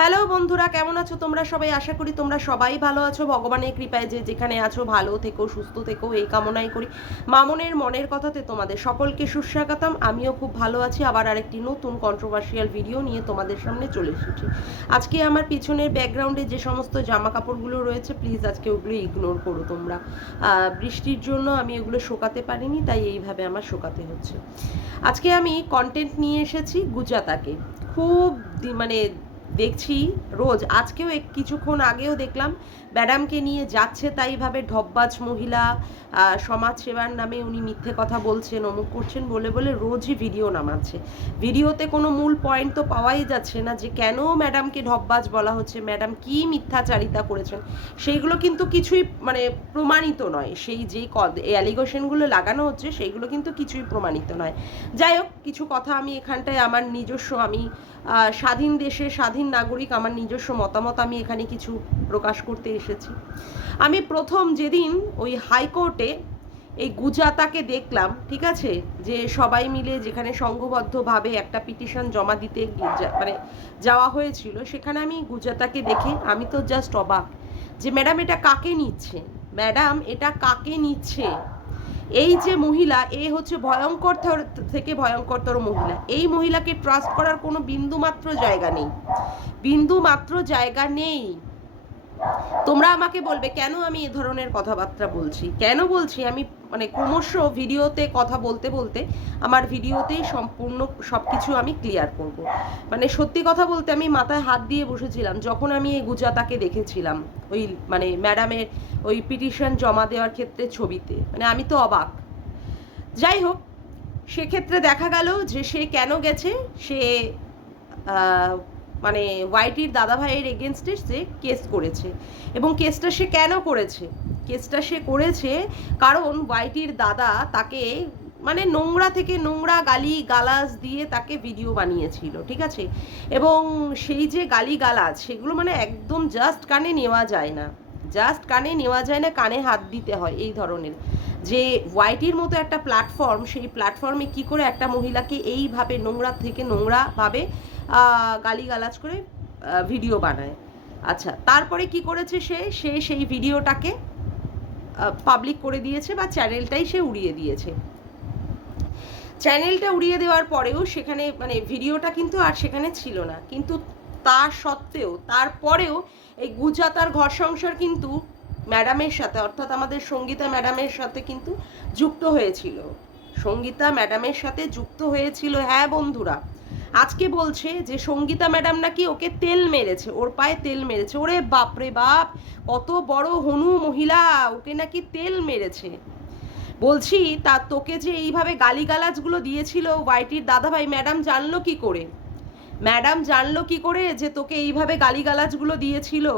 Hello বন্ধুরা, কেমন আছো তোমরা সবাই? আশা করি তোমরা সবাই ভালো আছো। ভগবানের কৃপায় যে যেখানে আছো ভালো থেকো, সুস্থ থেকো, এই কামনাই করি। মামনের মনের কথাতে তোমাদের সকলকে সুস্বাগতম। আমিও খুব ভালো আছি। আবার আরেকটি নতুন কন্ট্রোভার্সিয়াল ভিডিও নিয়ে তোমাদের সামনে চলে এসেছি। আজকে আমার পিছনের ব্যাকগ্রাউন্ডে যে সমস্ত জামা কাপড়গুলো রয়েছে, প্লিজ আজকে ওগুলো ইগনোর করো তোমরা। বৃষ্টির জন্য আমি এগুলো শোকাতে পারিনি, তাই এইভাবে আমার শোকাতে হচ্ছে। আজকে আমি কন্টেন্ট নিয়ে এসেছি গুজাতাকে। খুব মানে দেখছি রোজ, আজকেও কিছুক্ষণ আগেও দেখলাম ম্যাডামকে নিয়ে যাচ্ছে তাইভাবে ঢপবাজ মহিলা, সমাজ সেবার নামে উনি মিথ্যে কথা বলছেন, অমুক করছেন বলে বলে রোজই ভিডিও নামাচ্ছে। ভিডিওতে কোনো মূল পয়েন্ট তো পাওয়াই যাচ্ছে না যে কেন ম্যাডামকে ঢপবাজ বলা হচ্ছে, ম্যাডাম কি মিথ্যাচারিতা করেছেন সেইগুলো কিন্তু কিছুই মানে প্রমাণিত নয়। সেই যে অ্যালিগেশনগুলো লাগানো হচ্ছে সেইগুলো কিন্তু কিছুই প্রমাণিত নয়। যাই হোক, কিছু কথা আমি এখানটায় আমার নিজস্ব, আমি স্বাধীন দেশে স্বাধীন নাগরিক, আমার নিজস্ব মতামত আমি এখানে কিছু প্রকাশ করতে এসেছি। আমি প্রথম যেদিন ওই হাইকোর্টে এই গুজাতাকে দেখলাম, ঠিক আছে, যে সবাই মিলে যেখানে সংঘবদ্ধভাবে একটা পিটিশন জমা দিতে মানে যাওয়া হয়েছিল, সেখানে আমি গুজাতাকে দেখে আমি তো জাস্ট অবাক যে ম্যাডাম এটা কাকে নিচ্ছে, ম্যাডাম এটা কাকে নিচ্ছে। এই যে মহিলা, এ হচ্ছে ভয়ঙ্কর থেকে ভয়ঙ্করতর মহিলা। এই মহিলাকে ট্রাস্ট করার কোনো বিন্দুমাত্র জায়গা নেই, বিন্দুমাত্র জায়গা নেই। তোমরা আমাকে বলবে কেন আমি এ ধরনের কথাবার্তা বলছি, কেন বলছি আমি মানে ক্রমশ ভিডিওতে কথা বলতে বলতে আমার ভিডিওতেই সম্পূর্ণ সব কিছু আমি ক্লিয়ার করব। মানে সত্যি কথা বলতে আমি মাথায় হাত দিয়ে বসেছিলাম যখন আমি এই গুজাতাকে দেখেছিলাম ওই মানে ম্যাডামের ওই পিটিশন জমা দেওয়ার ক্ষেত্রে ছবিতে, মানে আমি তো অবাক। যাই হোক, সেক্ষেত্রে দেখা গেল যে সে কেন গেছে, সে মানে ওয়াইটির দাদা ভাইয়ের এগেনস্টে সে কেস করেছে। এবং কেসটা সে কেন করেছে, কেসটা সে করেছে কারণ ওয়াইটির দাদা তাকে মানে নোংরা থেকে নোংরা গালি গালাজ দিয়ে তাকে ভিডিও বানিয়েছিল, ঠিক আছে। এবং সেই যে গালি গালাজ সেগুলো মানে একদম জাস্ট কানে নেওয়া যায় না, জাস্ট কানে নেওয়া যায় না, কানে হাত দিতে হয়। এই ধরনের যে ওয়াইটির মতো একটা প্ল্যাটফর্ম, সেই প্ল্যাটফর্মে কি করে একটা মহিলাকে এইভাবে নোংরা থেকে নোংরাভাবে গালিগালাজ করে ভিডিও বানায়। আচ্ছা, তারপরে কি করেছে সে সেই ভিডিওটাকে পাবলিক করে দিয়েছে, বা চ্যানেলটাই সে উড়িয়ে দিয়েছে। চ্যানেলটা উড়িয়ে দেওয়ার পরেও সেখানে মানে ভিডিওটা কিন্তু আর সেখানে ছিল না, কিন্তু তা সত্ত্বেও তারপরেও এই গুজাতার ঘর সংসার কিন্তু ম্যাডামের সাথে, অর্থাৎ আমাদের সঙ্গীতা ম্যাডামের সাথে কিন্তু যুক্ত হয়েছিল, সঙ্গীতা ম্যাডামের সাথে যুক্ত হয়েছিল। হ্যাঁ বন্ধুরা, আজকে বলছে যে সঙ্গীতা ম্যাডাম নাকি ওকে তেল মেরেছে, ওর পায়ে তেল মেরেছে। ওরে বাপরে বাপ, কত বড় হনু মহিলা, ওকে নাকি তেল মেরেছে। বলছি তা তোকে যে এইভাবে গালিগালাজগুলো দিয়েছিল ওয়াইটির দাদাভাই, ম্যাডাম জানলো কি করে, ম্যাডাম জানলো কি করে যে তোকে এইভাবে গালিগালাজগুলো দিয়েছিল?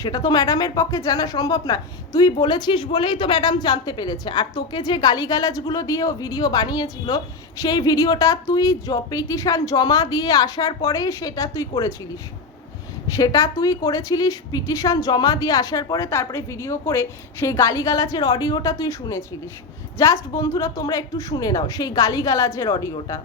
সেটা তো ম্যাডামের পক্ষে জানা সম্ভব না। তুই বলেছিস বলেই তো ম্যাডাম জানতে পেরেছে। আর তোকে যে গালিগালাজগুলো দিয়ে ভিডিও বানিয়েছিল, সেই ভিডিওটা তুই পিটিশন জমা দিয়ে আসার পরে সেটা তুই করেছিলিস, সেটা তুই করেছিলিস পিটিশন জমা দিয়ে আসার পরে, তারপরে ভিডিও করে সেই গালিগালাজের অডিওটা তুই শুনেছিলিস। জাস্ট বন্ধুরা তোমরা একটু শুনে নাও সেই গালিগালাজের অডিওটা।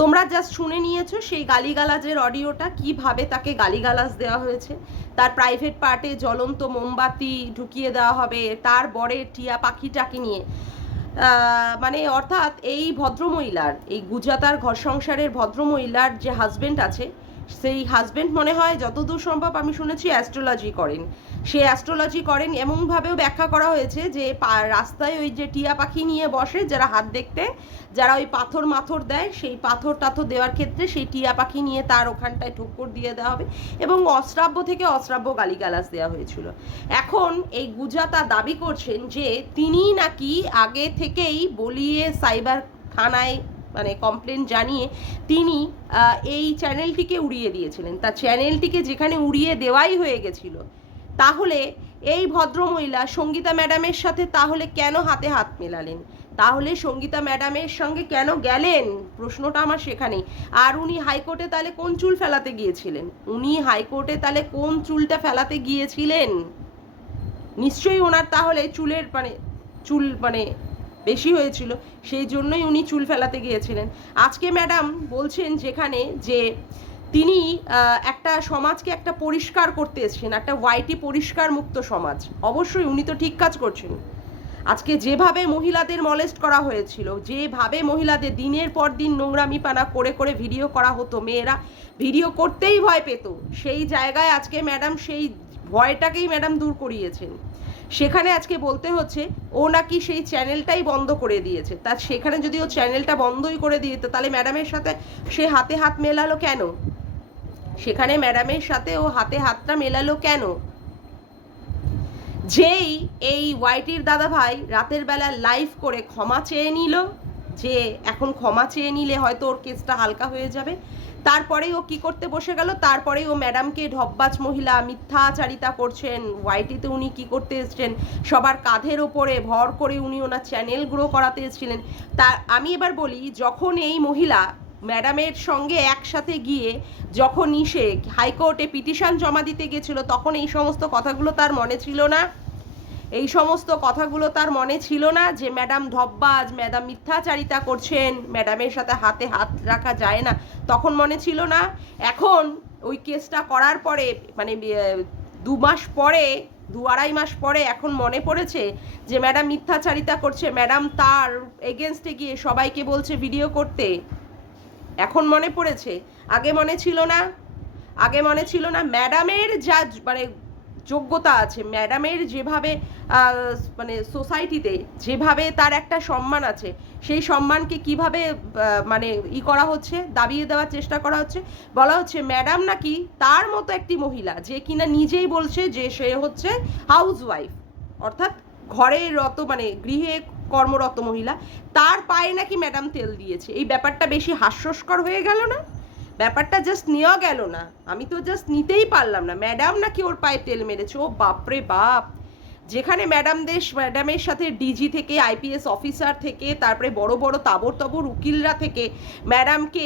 তোমরা জাস্ট শুনে নিয়েছো সেই গালিগালাজের অডিওটা, কিভাবে তাকে গালিগালাজ দেওয়া হয়েছে। তার প্রাইভেট পার্টে জ্বলন্ত মোমবাতি ঢুকিয়ে দেওয়া হবে, তার বরের টিয়া পাখিটাকে নিয়ে। মানে অর্থাৎ এই ভদ্রমহিলার, এই গুজরাতার ঘর সংসারের ভদ্রমহিলার যে হাজবেন্ড আছে, সেই হাজবেন্ড মনে হয় যতদূর সম্ভব আমি শুনেছি অ্যাস্ট্রোলজি করেন। সে অ্যাস্ট্রোলজি করেন, এমনভাবেও ব্যাখ্যা করা হয়েছে যে রাস্তায় ওই যে টিয়া পাখি নিয়ে বসে যারা হাত দেখতে, যারা ওই পাথর মাথর দেয়, সেই পাথর টাথর দেওয়ার ক্ষেত্রে সেই টিয়া পাখি নিয়ে তার ওখানটায় ঠোক্কর দিয়ে দেওয়া হবে, এবং অশ্রাব্য থেকে অশ্রাব্য গালিগালাজ দেওয়া হয়েছিল। এখন এই গুজরাতা দাবি করছেন যে তিনি নাকি আগে থেকেই বলিয়ে সাইবার থানায় মানে কমপ্লেন জানিয়ে তিনি এই চ্যানেলটিকে উড়িয়ে দিয়েছিলেন। তার চ্যানেলটিকে যেখানে উড়িয়ে দেওয়াই হয়ে গেছিল, তাহলে এই ভদ্রমহিলা সঙ্গীতা ম্যাডামের সাথে তাহলে কেন হাতে হাত মেলালেন, তাহলে সঙ্গীতা ম্যাডামের সঙ্গে কেন গেলেন, প্রশ্নটা আমার সেখানেই। আর উনি হাইকোর্টে তাহলে কোন চুল ফেলাতে গিয়েছিলেন, উনি হাইকোর্টে তাহলে কোন চুলটা ফেলাতে গিয়েছিলেন? নিশ্চয়ই ওনার তাহলে চুলের চুল বেশি হয়েছিল, সেই জন্যই উনি চুল ফেলাতে গিয়েছিলেন। আজকে ম্যাডাম বলছেন যেখানে যে তিনি একটা সমাজকে একটা পরিষ্কার করতে এসেছেন, একটা ওয়াইটি পরিষ্কার মুক্ত সমাজ। অবশ্যই উনি তো ঠিক কাজ করছেন। আজকে যেভাবে মহিলাদের মলেস্ট করা হয়েছিল, যেভাবে মহিলাদের দিনের পর দিন নোংরামি পানা করে করে ভিডিও করা হতো, মেয়েরা ভিডিও করতেই ভয় পেত, সেই জায়গায় আজকে ম্যাডাম সেই ভয়টাকেই ম্যাডাম দূর করিয়েছেন। সেখানে আজকে বলতে হচ্ছে ও নাকি সেই চ্যানেলটাই বন্ধ করে দিয়েছে। তার সেখানে যদি ও চ্যানেলটা বন্ধই করে দিত, তাহলে ম্যাডামের সাথে সে হাতে হাত মেলালো কেন? সেখানে ম্যাডামের সাথে ও হাতে হাতটা মেলালো কেন? যেই এই ওয়াইটির দাদা ভাই রাতের বেলা লাইভ করে ক্ষমা চেয়ে নিল, যে এখন ক্ষমা চেয়ে নিলে হয়তো ওর কেসটা হালকা হয়ে যাবে, তারপরেই ও কি করতে বসে গেল, তারপরেই ও ম্যাডামকে ঢপবাজ মহিলা, মিথ্যাচারিতা করছেন। ওয়াইটিতে উনি কি করতে এসেছেন, সবার কাঁধের ওপরে ভর করে উনি ওনার চ্যানেল গ্রো করাতে এসেছিলেন। তা আমি এবার বলি, যখন এই মহিলা ম্যাডামের সঙ্গে একসাথে গিয়ে যখন সে হাইকোর্টে পিটিশন জমা দিতে গেছিল, তখন এই সমস্ত কথাগুলো তার মনে ছিল না? এই সমস্ত কথাগুলো তার মনে ছিল না যে ম্যাডাম ঢপবাজ, ম্যাডাম মিথ্যাচারিতা করছেন, ম্যাডামের সাথে হাতে হাত রাখা যায় না, তখন মনে ছিল না? এখন ওই কেসটা করার পরে 2 মাস পরে, 2-2.5 মাস পরে এখন মনে পড়েছে যে ম্যাডাম মিথ্যাচারিতা করছে, ম্যাডাম তার এগেনস্টে গিয়ে সবাইকে বলছে ভিডিও করতে, এখন মনে পড়েছে? আগে মনে ছিল না? আগে মনে ছিল না? ম্যাডামের যা যোগ্যতা আছে, ম্যাডামের যেভাবে সোসাইটিতে যেভাবে তার একটা সম্মান আছে, সেই সম্মানকে কিভাবে করা হচ্ছে, দাবিয়ে দেওয়ার চেষ্টা করা হচ্ছে। বলা হচ্ছে ম্যাডাম নাকি তার মতো একটি মহিলা, যে কিনা নিজেই বলছে যে সে হচ্ছে হাউস ওয়াইফ, অর্থাৎ ঘরের গৃহে কর্মরত মহিলা, তার পায়ে নাকি ম্যাডাম তেল দিয়েছে। এই ব্যাপারটা বেশি হাস্যস্কর হয়ে গেল না? ব্যাপারটা জাস্ট নেওয়া গেল না, আমি তো জাস্ট নিতেই পারলাম না। ম্যাডাম নাকি ওর পায়ে তেল মেরেছে। ও বাপরে বাপ! যেখানে ম্যাডামের সাথে ডিজি থেকে, আইপিএস অফিসার থেকে, তারপরে বড় বড় তাবর তবর উকিলরা থেকে ম্যাডামকে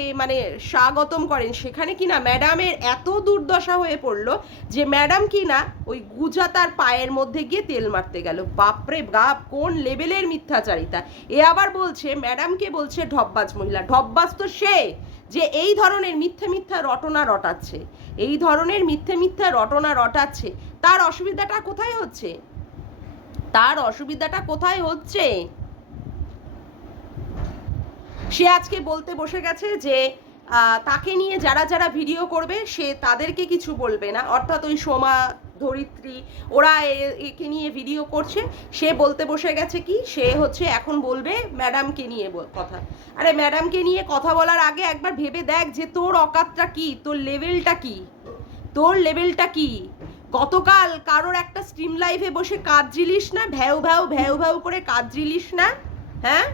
স্বাগতম করেন, সেখানে কিনা ম্যাডামের এত দুর্দশা হয়ে পড়লো যে ম্যাডাম কিনা ওই গুজাতার পায়ের মধ্যে গিয়ে তেল মারতে গেল। বাপরে বাপ, কোন লেভেলের মিথ্যাচারিতা! এ আবার বলছে ম্যাডামকে বলছে ঢপবাজ মহিলা। ঢপবাজ তো সে যে এই ধরনের মিথ্যা রটনা রটাচ্ছে, এই ধরনের মিথ্যা রটনা রটাচ্ছে। তার অসুবিধাটা কোথায় হচ্ছে? তার অসুবিধাটা কোথায় হচ্ছে? সে আজকে বলতে বসে গেছে যে তাকে নিয়ে যারা যারা ভিডিও করবে সে তাদেরকে কিছু বলবে না, অর্থাৎ ওই সোমা, ধরিত্রী, ওরা একে নিয়ে ভিডিও করছে, সে বলতে বসে গেছে কি সে হচ্ছে এখন বলবে ম্যাডামকে নিয়ে কথা। আরে ম্যাডামকে নিয়ে কথা বলার আগে একবার ভেবে দেখ যে তোর অকাতটা কি, তোর লেভেলটা কি, তোর লেভেলটা কি। গতকাল কারোর একটা স্ট্রিম লাইভে বসে কাঁদছিলিস না, ভ্যাউ ভ্যাউ ভ্যাউ ভ্যাউ করে কাঁদছিলিস না? হ্যাঁ,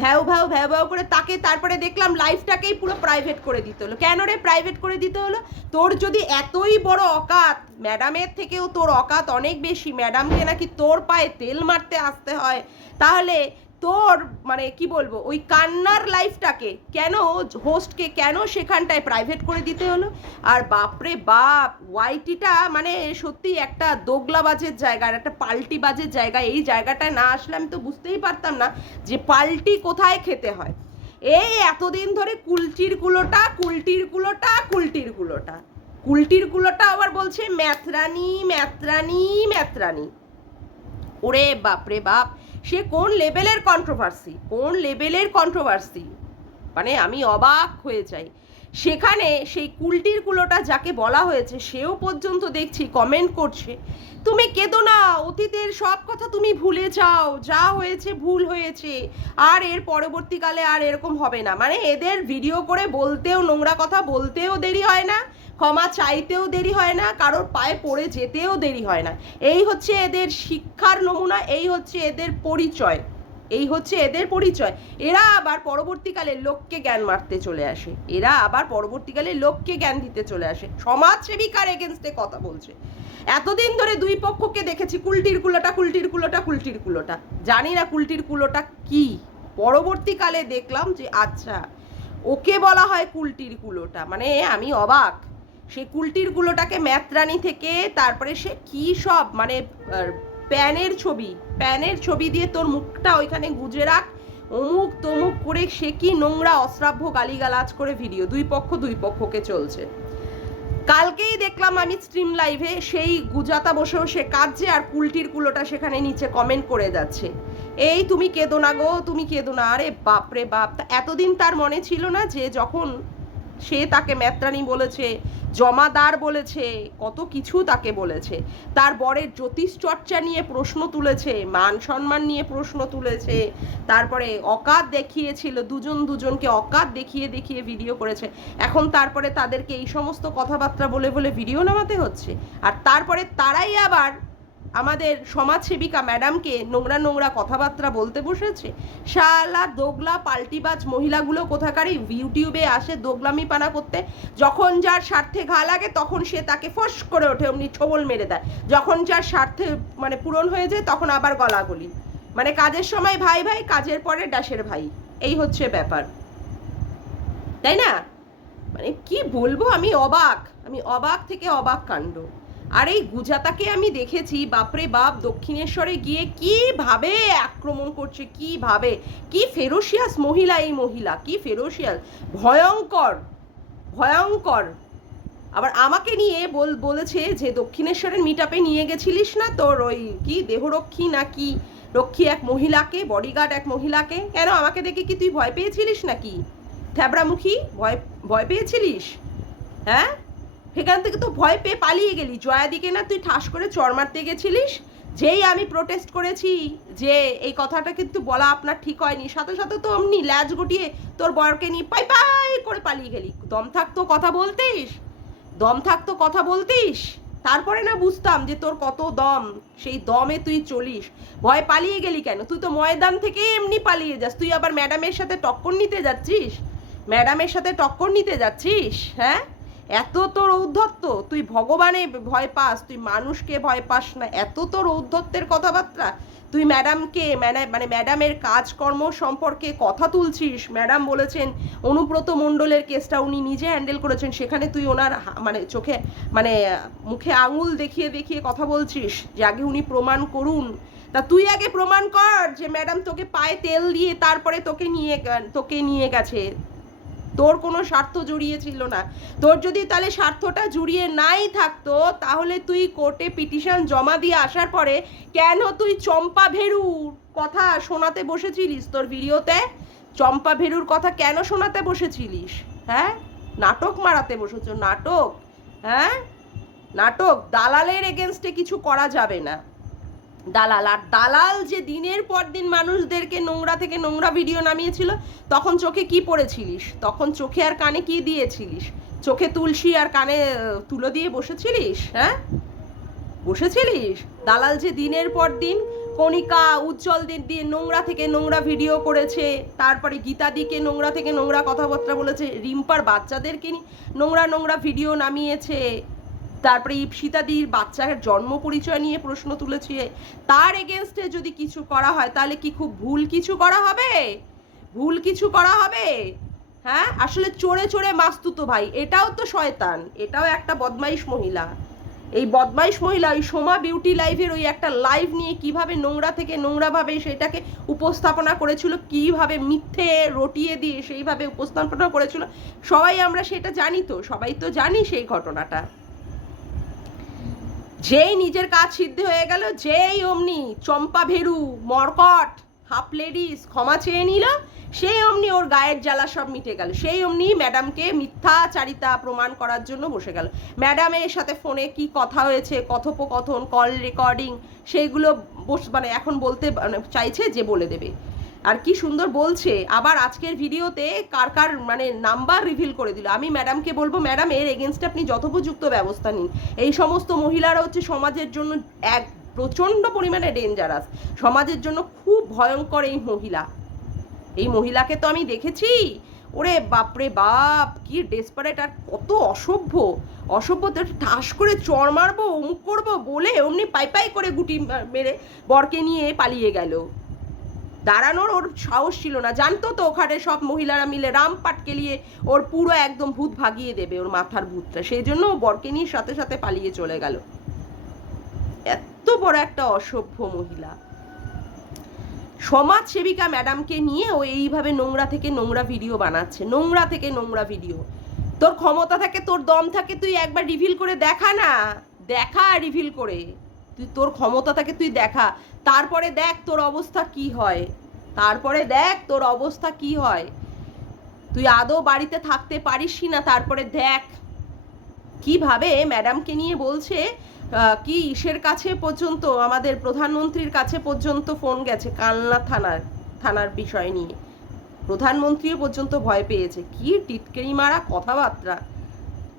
ভ্যাউ ভ্যাউ ভ্যাউ ভ্যাউ করে তাকে তারপরে দেখলাম লাইফটাকেই পুরো প্রাইভেট করে দিতে হলো। কেন রে প্রাইভেট করে দিতে হলো? তোর যদি এতই বড় অকাত, ম্যাডামের থেকেও তোর অকাত অনেক বেশি, ম্যাডামকে নাকি তোর পায়ে তেল মারতে আসতে হয়, তাহলে তোর মানে কি বলবো ওই কান্নার লাইফটাকে কেন হোস্টকে কেন সেখানটায় প্রাইভেট করে দিতে হলো? আর বাপরে বাপ, ওয়াইটিটা মানে সত্যি একটা দোগলাবাজের জায়গা, একটা পাল্টিবাজের জায়গা। এই জায়গাটায় না আসলে আমি তো বুঝতেই পারতাম না যে পাল্টি কোথায় খেতে হয়। এই এতদিন ধরে কুলটির কুলোটা কুলটির কুলোটা কুলটির কুলোটা কুলটির কুলোটা আবার বলছে ম্যাথরানি ম্যাথরানি ম্যাথরানি। ওরে বাপরে বাপ, সে কোন লেভেলের কন্ট্রোভার্সি, কোন লেভেলের কন্ট্রোভার্সি, মানে আমি অবাক হয়ে যাই। সেখানে সেই কুলটির কুলোটা যাকে বলা হয়েছে সেও পর্যন্ত দেখছি কমেন্ট করছে তুমি কেঁদো না, অতীতের সব কথা তুমি ভুলে যাও, যা হয়েছে ভুল হয়েছে, আর এর পরবর্তীকালে আর এরকম হবে না। মানে এদের ভিডিও করে বলতেও, নোংরা কথা বলতেও দেরি হয় না, ক্ষমা চাইতেও দেরি হয় না, কারোর পায়ে পড়ে যেতেও দেরি হয় না। এই হচ্ছে এদের শিক্ষার নমুনা, এই হচ্ছে এদের পরিচয়, এই হচ্ছে এদের পরিচয়। এরা আবার পরবর্তীকালে লোককে জ্ঞান মারতে চলে আসে, এরা আবার পরবর্তীকালে লোককে জ্ঞান দিতে চলে আসে, সমাজসেবিকার এগেনস্টে কথা বলছে। এতদিন ধরে দুই পক্ষকে দেখেছি কুলটির কুলোটা কুলটির কুলোটা কুলটির কুলোটা, জানি না কুলটির কুলোটা কি। পরবর্তীকালে দেখলাম যে আচ্ছা ওকে বলা হয় কুলটির কুলোটা, মানে আমি অবাক। সে কুলটির কুলোটাকে ম্যাথরানি থেকে তারপরে সে কি সব মানে প্যানের ছবি দিয়ে তোর মুখটা ওইখানে গুজে রাখ, অমুক তমুক করে সে কি নোংরা অশ্রাব্য গালিগালাজ করে ভিডিও, দুই পক্ষকে চলছে। কালকেই দেখলাম আমি স্ট্রিম লাইভে সেই গুজাতা বসেও সে কাঁদছে, আর কুলটির কুলোটা সেখানে নিচে কমেন্ট করে যাচ্ছে এই তুমি কেঁদো না গো, তুমি কেঁদো না। আরে বাপরে বাপ, এতদিন তার মনে ছিল না যে যখন সে তাকে ম্যাত্রানি বলেছে, জমাদার বলেছে, কত কিছু তাকে বলেছে, তার বরের জ্যোতিষ চর্চা নিয়ে প্রশ্ন তুলেছে, মান সম্মান নিয়ে প্রশ্ন তুলেছে, তারপরে অকাত দেখিয়েছিল, দুজনকে অকাত দেখিয়ে দেখিয়ে ভিডিও করেছে, এখন তারপরে তাদেরকে এই সমস্ত কথাবার্তা বলে বলে ভিডিও নামাতে হচ্ছে। আর তারপরে তারাই আবার আমাদের সমাজসেবিকা ম্যাডামকে নোংরা নোংরা কথাবার্তা বলতে বসেছে। শালা দোগলা পাল্টিবাজ মহিলাগুলো কোথাকারই ইউটিউবে আসে দোগলামি পানা করতে, যখন যার স্বার্থে ঘা লাগে তখন সে তাকে ফস করে ওঠে, অমনি ছোবল মেরে দেয়, যখন যার স্বার্থে মানে পূরণ হয়ে যায় তখন আবার গলাগলি, মানে কাজের সময় ভাই ভাই, কাজের পরে ডাসের ভাই, এই হচ্ছে ব্যাপার, তাই না? মানে কি বলবো, আমি অবাক থেকে অবাক কাণ্ড। আর এই গুজাতাকে আমি দেখেছি বাপরে বাপ দক্ষিণেশ্বরে গিয়ে কিভাবে আক্রমণ করছে, কিভাবে, কি ফেরোসিয়াস মহিলা এই মহিলা, কি ফেরোসিয়াস, ভয়ঙ্কর ভয়ঙ্কর। আবার আমাকে নিয়ে বলেছে যে দক্ষিণেশ্বরের মিটআপে নিয়ে গেছিলিস না তোর ওই কি দেহরক্ষী নাকি রক্ষী এক মহিলাকে, বডিগার্ড এক মহিলাকে, কেন আমাকে দেখে কি তুই ভয় পেয়েছিলিস নাকি? থ্যাবড়ামুখী, ভয় পেয়েছিলিস? হ্যাঁ, সেখান থেকে তো ভয় পেয়ে পালিয়ে গেলি। জয়াদিকে না তুই ঠাস করে চড় মারতে গেছিলিস, যেই আমি প্রোটেস্ট করেছি যে এই কথাটা কিন্তু বলা আপনার ঠিক হয়নি, সাথে সাথে তো অমনি ল্যাজ গুটিয়ে তোর বরকে নিয়ে পাই পাই করে পালিয়ে গেলি। দম থাকতো কথা বলতিস, দম থাকতো কথা বলতিস, তারপরে না বুঝতাম যে তোর কত দম, সেই দমে তুই চলিস। ভয় পালিয়ে গেলি কেন? তুই তো ময়দান থেকে এমনি পালিয়ে যাস, তুই আবার ম্যাডামের সাথে টক্কর নিতে যাচ্ছিস, ম্যাডামের সাথে টক্কর নিতে যাচ্ছিস। হ্যাঁ, এত তোর ঔদ্ধত্য, তুই ভগবানে ভয় পাস, তুই মানুষকে ভয় পাস না, এত তোর ঔদ্ধত্যের কথাবার্তা। তুই ম্যাডামকে মানে ম্যাডামের কাজকর্ম সম্পর্কে কথা তুলছিস, ম্যাডাম বলেছেন অনুব্রত মণ্ডলের কেসটা উনি নিজে হ্যান্ডেল করেছেন, সেখানে তুই ওনার মানে চোখে মানে মুখে আঙুল দেখিয়ে দেখিয়ে কথা বলছিস যে আগে উনি প্রমাণ করুন। তা তুই আগে প্রমাণ কর যে ম্যাডাম তোকে পায়ে তেল দিয়ে তারপরে তোকে নিয়ে গেছে, তোর কোনো স্বার্থ জড়িয়ে ছিল না। তোর যদি তাহলে স্বার্থটা জড়িয়ে নাই থাকতো তাহলে তুই কোর্টে পিটিশন জমা দিয়ে আসার পরে কেন তুই চম্পা ভেরুর কথা শোনাতে বসেছিলিস? তোর ভিডিওতে চম্পা ভেরুর কথা কেন শোনাতে বসেছিলিস? হ্যাঁ, নাটক মারাতে বসেছো, নাটক। হ্যাঁ, নাটক। দালালের এগেনস্টে কিছু করা যাবে না, দালাল। আর দালাল যে দিনের পর দিন মানুষদেরকে নোংরা থেকে নোংরা ভিডিও নামিয়েছিল, তখন চোখে কি পড়েছিলিস? তখন চোখে আর কানে কি দিয়েছিলিস? চোখে তুলসী আর কানে তুলো দিয়ে বসেছিলিস? হ্যাঁ, বসেছিলিস? দালাল যে দিনের পর দিন কণিকা উজ্জ্বলদের দিয়ে নোংরা থেকে নোংরা ভিডিও করেছে, তারপরে গীতাদিকে নোংরা থেকে নোংরা কথাবার্তা বলেছে, রিম্পার বাচ্চাদেরকে নোংরা নোংরা ভিডিও নামিয়েছে, তারপরে ইপসিতাদির বাচ্চার জন্ম পরিচয় নিয়ে প্রশ্ন তুলেছে, তার এগেনস্টে যদি কিছু করা হয় তাহলে কি খুব ভুল কিছু করা হবে? ভুল কিছু করা হবে? হ্যাঁ, আসলে চোরে চোরে মাস্তুতো ভাই, এটাও তো শয়তান, এটাও একটা বদমাইশ মহিলা। এই বদমাইশ মহিলা ওই সোমা বিউটি লাইভের ওই একটা লাইভ নিয়ে কিভাবে নোংরা থেকে নোংরাভাবে সেটাকে উপস্থাপনা করেছিল, কিভাবে মিথ্যে রটিয়ে দিয়ে সেইভাবে উপস্থাপনা করেছিল, সবাই আমরা সেটা জানি, তো সবাই তো জানি সেই ঘটনাটা। যেই নিজের কাজ সিদ্ধ হয়ে গেল, যেই অমনি চম্পা ভেরু মরকট হাফ লেডিস ক্ষমা চেয়ে নিল, সেই অমনি ওর গায়ের জ্বালা সব মিটে গেল, সেই অমনি ম্যাডামকে মিথ্যাচারিতা প্রমাণ করার জন্য বসে গেল। ম্যাডামের সাথে ফোনে কি কথা হয়েছে, কথোপকথন, কল রেকর্ডিং, সেইগুলো মানে এখন বলতে চাইছে যে বলে দেবে। আর কি সুন্দর বলছে, আবার আজকের ভিডিওতে কার কার মানে নাম্বার রিভিল করে দিল। আমি ম্যাডামকে বলবো, ম্যাডাম এর এগেনস্টে আপনি যথোপযুক্ত ব্যবস্থা নিন। এই সমস্ত মহিলারা হচ্ছে সমাজের জন্য এক প্রচণ্ড পরিমাণে ডেঞ্জারাস, সমাজের জন্য খুব ভয়ঙ্কর এই মহিলা। এই মহিলাকে তো আমি দেখেছি, ওরে বাপরে বাপ, কি ডেসপারেট আর কত অসভ্য। অসভ্য তো ঠাস করে চড় মারবো অমুক করবো বলে অমনি পাই পাই করে গুটি মেরে বরকে নিয়ে পালিয়ে গেল। দাঁড়ানোর ওর সাহস ছিল না, জানতো তো ওখানে সব মহিলারা মিলে রাম পাটকেলিয়ে ওর পুরো একদম ভূত ভাগিয়ে দেবে, ওর মাথার ভূতটা, সেই জন্য ও বরকে নিয়ে সাথে সাথে পালিয়ে চলে গেল। এত বড় একটা অসভ্য মহিলা। সমাজ সেবিকা ম্যাডামকে নিয়ে ও এইভাবে নোংরা থেকে নোংরা ভিডিও বানাচ্ছে, নোংরা থেকে নোংরা ভিডিও। তোর ক্ষমতা থাকে, তোর দম থাকে, তুই একবার রিভিল করে দেখা না, দেখা রিভিল করে, তুই তোর ক্ষমতা থাকে তুই দেখা, তারপরে দেখ তোর অবস্থা কি হয়, তারপরে দেখ তোর অবস্থা কি হয়। তুই আদৌ বাড়িতে থাকতে পারিস না, তারপরে দেখ কিভাবে ম্যাডামকে নিয়ে বলছে। কি ইসের কাছে পর্যন্ত, আমাদের প্রধানমন্ত্রীর কাছে পর্যন্ত ফোন গেছে, কালনা থানার বিষয় নিয়ে প্রধানমন্ত্রীও পর্যন্ত ভয় পেয়েছে। কি টিটকেরি মারা কথাবার্তা,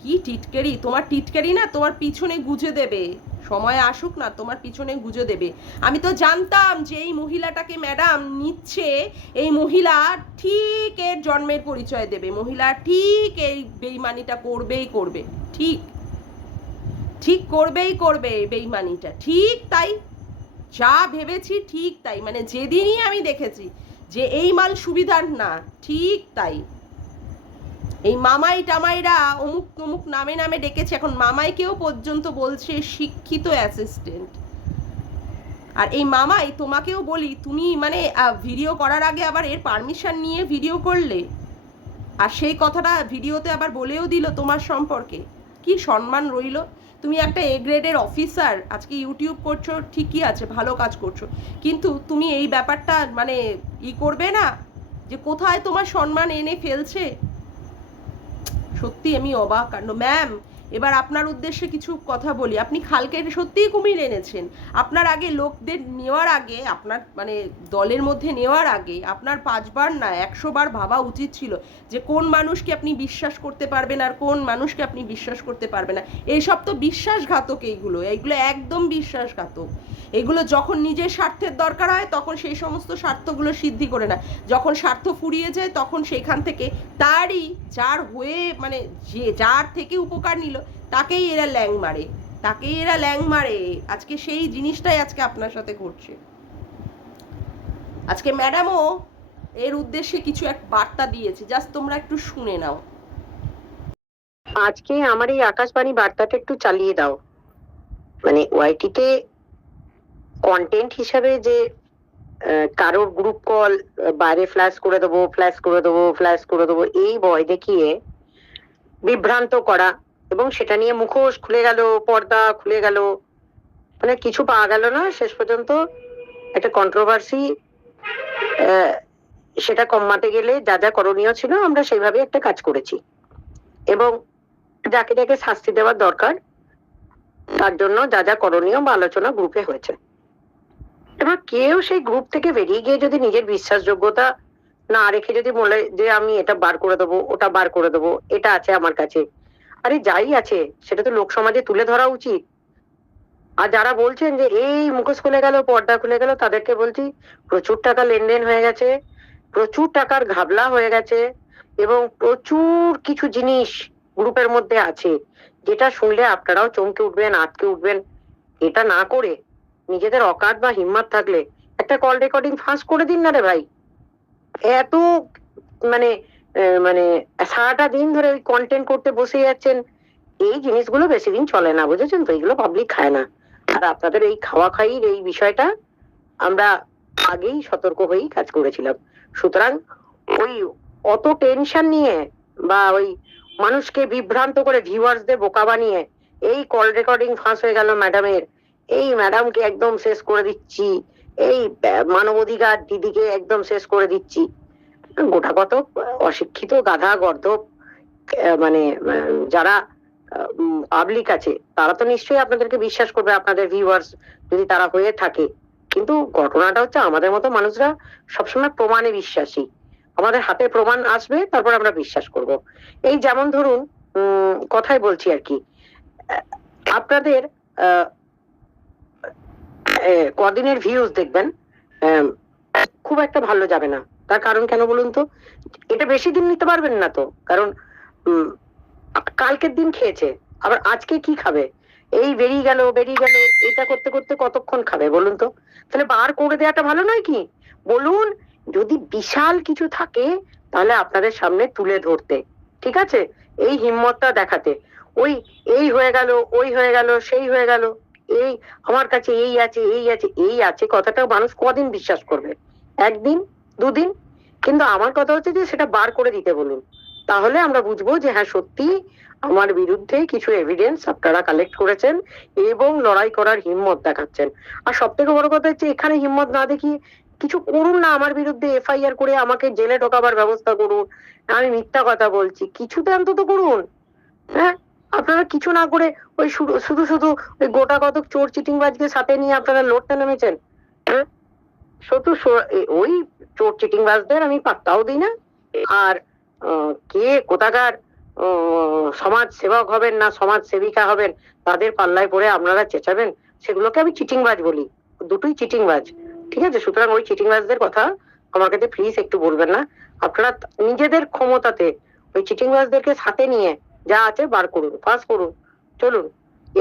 কি টিটকেরি। তোমার টিটকেরি না তোমার পিছনে গুজে দেবে, সময় আসুক না তোমার পিছনে গুজে দেবে। আমি তো জানতাম যে এই মহিলাটাকে ম্যাডাম নিচ্ছে, এই মহিলা ঠিক এর জন্মের পরিচয় দেবে, মহিলা ঠিক এই বেইমানিটা করবেই করবে, ঠিক ঠিক করবেই করবে বেইমানিটা, ঠিক তাই, যা ভেবেছি ঠিক তাই, মানে যেদিনই আমি দেখেছি যে এই মাল সুবিধার না, ঠিক তাই। এই মামাই টামাইরা অমুক তমুক নামে নামে ডেকেছে, এখন মামাইকেও পর্যন্ত বলছে শিক্ষিত অ্যাসিস্ট্যান্ট। আর এই মামাই তোমাকেও বলি, তুমি মানে ভিডিও করার আগে আবার এর পারমিশন নিয়ে ভিডিও করলে, আর সেই কথাটা ভিডিওতে আবার বলেও দিল তোমার সম্পর্কে, কি সম্মান রইল। তুমি একটা এ গ্রেডের অফিসার, আজকে ইউটিউব করছো ঠিকই আছে, ভালো কাজ করছো, কিন্তু তুমি এই ব্যাপারটা মানে করবে না, যে কোথায় তোমার সম্মান এনে ফেলছে। সত্যি আমি অবাক কাণ্ড। ম্যাম, এবার আপনার উদ্দেশ্যে কিছু কথা বলি। আপনি খালকে সত্যিই কুমির এনেছেন। আপনার আগে লোকদের নেওয়ার আগে, আপনার মানে দলের মধ্যে নেওয়ার আগে আপনার 5 বার না 100 বার ভাবা উচিত ছিল যে কোন মানুষকে আপনি বিশ্বাস করতে পারবেন আর কোন মানুষকে আপনি বিশ্বাস করতে পারবেন না। এইসব তো বিশ্বাসঘাতক, এইগুলো একদম বিশ্বাসঘাতক। এগুলো যখন নিজের স্বার্থের দরকার হয় তখন সেই সমস্ত স্বার্থগুলো সিদ্ধি করে না, যখন স্বার্থ ফুরিয়ে যায় তখন সেইখান থেকে তারই যার হয়ে মানে যে যার থেকে উপকার নিল তাকেই এরা ল্যাং মারে, তাকেই এরা ল্যাং মারে। আজকে সেই জিনিসটাই আজকে আপনার সাথে ঘটছে। আজকে ম্যাডামও এর উদ্দেশ্যে কিছু এক বার্তা দিয়েছে, জাস্ট তোমরা একটু শুনে নাও। আজকে আমার এই আকাশবাণী বার্তাটা একটু চালিয়ে দাও। মানে ওয়াইটিতে কন্টেন্ট হিসাবে যে কারোর গ্রুপ কল বাইরে ফ্ল্যাশ করে দেবো, ফ্ল্যাশ করে দেবো, ফ্ল্যাশ করে দেবো, এই ভয় দেখিয়ে বিভ্রান্ত করা, এবং সেটা নিয়ে মুখোশ খুলে গেল, পর্দা খুলে গেল, মানে কিছু পাওয়া গেল না। শেষ পর্যন্ত একটা কন্ট্রোভার্সি, সেটা কমাতে গেলে যা যা করণীয় ছিল আমরা সেইভাবে একটা কাজ করেছি, এবং যাকে যাকে শাস্তি দেওয়ার দরকার তার জন্য যা যা করণীয় বা আলোচনা গ্রুপে হয়েছে। এবার কেউ সেই গ্রুপ থেকে বেরিয়ে গিয়ে যদি নিজের বিশ্বাসযোগ্যতা না রেখে যদি বলে যে আমি এটা বার করে দেবো, ওটা বার করে দেবো, এটা আছে আমার কাছে, আরে যাই আছে সেটা তো লোক সমাজে তুলে ধরা উচিত। আর যারা বলছেন যে এই মুখোশ খুলে গেল, পর্দা খুলে গেল, তাদেরকে বলছি প্রচুর টাকা লেনদেন হয়ে গেছে, প্রচুর টাকার ঘাবলা হয়ে গেছে, এবং প্রচুর কিছু জিনিস গ্রুপের মধ্যে আছে যেটা শুনলে আপনারাও চমকে উঠবেন, আটকে উঠবেন। এটা না করে নিজেদের অকাত বা হিম্মত থাকলে একটা কল রেকর্ডিং ফাঁস করে দিন না রে ভাই। এত মানে মানে সারাটা দিন ধরে ওই কন্টেন্ট করতে বসে যাচ্ছেন, এই জিনিসগুলো বেশি দিন চলে না, বুঝেছেন তো? এগুলো পাবলিক খায় না। আর আপনাদের এই খাওয়া খাইয়ের এই বিষয়টা আমরা আগেই সতর্ক হয়েই কাজ করেছিলাম। সুতরাং ওই অত টেনশন নিয়ে বা ওই মানুষকে বিভ্রান্ত করে ভিউয়ার্সদের বোকা বানিয়ে এই কল রেকর্ডিং ফাঁস হয়ে গেল ম্যাডামের, এই ম্যাডামকে একদম শেষ করে দিচ্ছি, এই মানবাধিকার দিদিকে একদম শেষ করে দিচ্ছি, গোটা কত অশিক্ষিত গাধা গর্ধব মানে যারা পাবলিক আছে তারা তো নিশ্চয়ই আপনাদেরকে বিশ্বাস করবে, আপনাদের ভিউয়ার্স যদি তারা হয়ে থাকে। কিন্তু ঘটনাটা হচ্ছে আমাদের মতো মানুষরা সবসময় প্রমাণে বিশ্বাসী। আমাদের হাতে প্রমাণ আসবে, তারপর আমরা বিশ্বাস করব। এই যেমন ধরুন কথাই বলছি আর কি, আপনাদের কদিনের ভিউজ দেখবেন খুব একটা ভালো যাবে না। তার কারণ কেন বলুন তো? এটা বেশি দিন নিতে পারবেন না তো, কারণ কালকের দিন খেয়েছে, আবার আজকে কি খাবে? এই বেরিয়ে গেল এটা করতে করতে কতক্ষণ খাবে বলুন তো? তাহলে বার করে দেওয়াটা ভালো নয় কি? বলুন, যদি বিশাল কিছু থাকে তাহলে আপনাদের সামনে তুলে ধরতে, ঠিক আছে? এই হিম্মতটা দেখাতে। ওই এই হয়ে গেল, ওই হয়ে গেল, সেই হয়ে গেল, এই আমার কাছে এই আছে, এই আছে, এই আছে কথাটা মানুষ কদিন বিশ্বাস করবে? একদিন, দুদিন। কিন্তু আমার কথা হচ্ছে যে সেটা বার করে দিতে বলুন, তাহলে আমরা বুঝবো যে হ্যাঁ সত্যি আমার বিরুদ্ধে কিছু এভিডেন্স আপনারা কালেক্ট করেছেন এবং লড়াই করার হিম্মত দেখাচ্ছেন। আর সব থেকে বড় কথা হচ্ছে, এখানে হিম্মত না দেখিয়ে কিছু করুন না, আমার বিরুদ্ধে এফআইআর করে আমাকে জেলে ঢোকাবার ব্যবস্থা করুন, আমি মিথ্যা কথা বলছি, কিছুতে অন্তত করুন। হ্যাঁ, আপনারা কিছু না করে ওই শুধু শুধু ওই গোটা কতক চোর চিটিংবাজকে সাথে নিয়ে আপনারা লড়তে নেমেছেন। হ্যাঁ, শুধু ওই চোর চিটিংবাজদের আমি পাত্তাও দিই না। আর কে কোথাকার সমাজ সেবক হবেন না সমাজ সেবিকা হবেন তাদের পাল্লায় পড়ে আপনারা চেঁচাবেন, সেগুলোকে আমি চিটিংবাজ বলি। দুটোই চিটিংবাজ, ঠিক আছে? সুতরাং ওই চিটিংবাজদের কথা আমার কাছে প্লিজ একটু বলবেন না। আপনারা নিজেদের ক্ষমতাতে ওই চিটিংবাজদেরকে সাথে নিয়ে যা আছে বার করুন, পাস করুন, চলুন।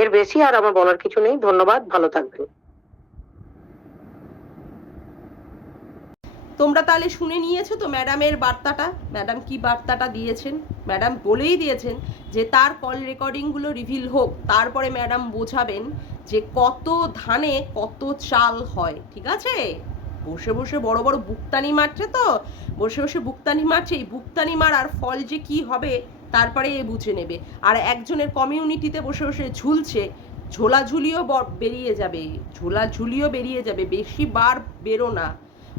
এর বেশি আর আমার বলার কিছু নেই। ধন্যবাদ, ভালো থাকবেন। তোমরা তাহলে শুনে নিয়েছো তো ম্যাডামের বার্তাটা? ম্যাডাম কি বার্তাটা দিয়েছেন? ম্যাডাম বলেই দিয়েছেন যে তার কল রেকর্ডিংগুলো রিভিল হোক, তারপরে ম্যাডাম বোঝাবেন যে কত ধানে কত চাল হয়, ঠিক আছে? বসে বসে বড় বড় বুকতানি মারছে তো, বসে বসে বুকতানি মারছে, এই বুকতানি মারার ফল যে কি হবে তারপরে এ বুঝে নেবে। আর একজনের কমিউনিটিতে বসে বসে ঝুলছে, ঝোলাঝুলিও বেরিয়ে যাবে, ঝোলাঝুলিও বেরিয়ে যাবে। বেশি বার বেরো না,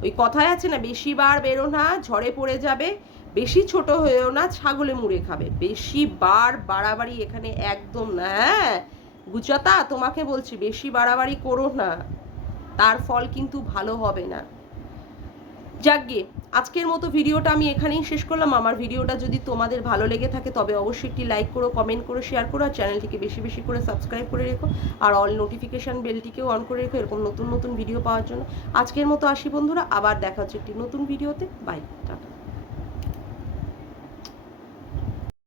ওই কথায় আছে না, বেশি বার বেরো না ঝড়ে পড়ে যাবে, বেশি ছোট হয়েও না ছাগলে মুড়ে খাবে। বেশি বার বাড়াবাড়ি এখানে একদম না। হ্যাঁ গুজাতা, তোমাকে বলছি বেশি বাড়াবাড়ি করো না, তার ফল কিন্তু ভালো হবে না। যাকগে, আজকের মতো ভিডিওটা আমি এখানেই শেষ করলাম। আমার ভিডিওটা যদি তোমাদের ভালো লেগে থাকে তবে অবশ্যই একটি লাইক করো, কমেন্ট করো, শেয়ার করো, আর চ্যানেলটিকে বেশি বেশি করে সাবস্ক্রাইব করে রেখো, আর অল নোটিফিকেশান বেলটিকেও অন করে রেখো এরকম নতুন নতুন ভিডিও পাওয়ার জন্য। আজকের মতো আসি বন্ধুরা, আবার দেখা হচ্ছে একটি নতুন ভিডিওতে। Bye, tata.